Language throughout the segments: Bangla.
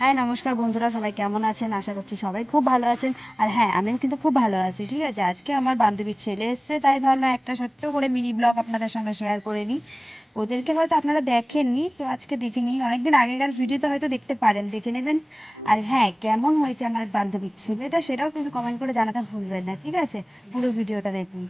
হ্যাঁ, নমস্কার বন্ধুরা, সবাই কেমন আছেন? আশা করছি সবাই খুব ভালো আছেন। আর হ্যাঁ, আমিও কিন্তু খুব ভালো আছি। ঠিক আছে? আজকে আমার বান্ধবীর ছেলে এসছে, তাই ভাবলাম একটা ছোট্ট করে মিনি ব্লগ আপনাদের সঙ্গে শেয়ার করে নিই। ওদেরকে হয়তো আপনারা দেখেননি, তো আজকে দেখে নিন। অনেকদিন আগেকার ভিডিওতে হয়তো দেখতে পারেন, দেখে নেবেন। আর হ্যাঁ, কেমন হয়েছে আমার বান্ধবীর ছেলেটা সেটাও কিন্তু কমেন্ট করে জানাতে ভুলবেন না। ঠিক আছে? পুরো ভিডিওটা দেখুন।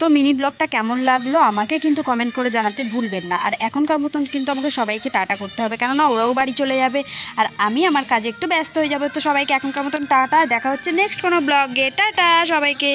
তো মিনি ব্লগটা কেমন লাগলো আমাকে কিন্তু কমেন্ট করে জানাতে ভুলবেন না। আর এখনকার মতন কিন্তু আমাকে সবাইকে টাটা করতে হবে, কেননা ওরাও বাড়ি চলে যাবে আর আমি আমার কাজে একটু ব্যস্ত হয়ে যাবো। তো সবাইকে এখনকার মতন টাটা, দেখা হচ্ছে নেক্সট কোনো ব্লগে। টাটা সবাইকে।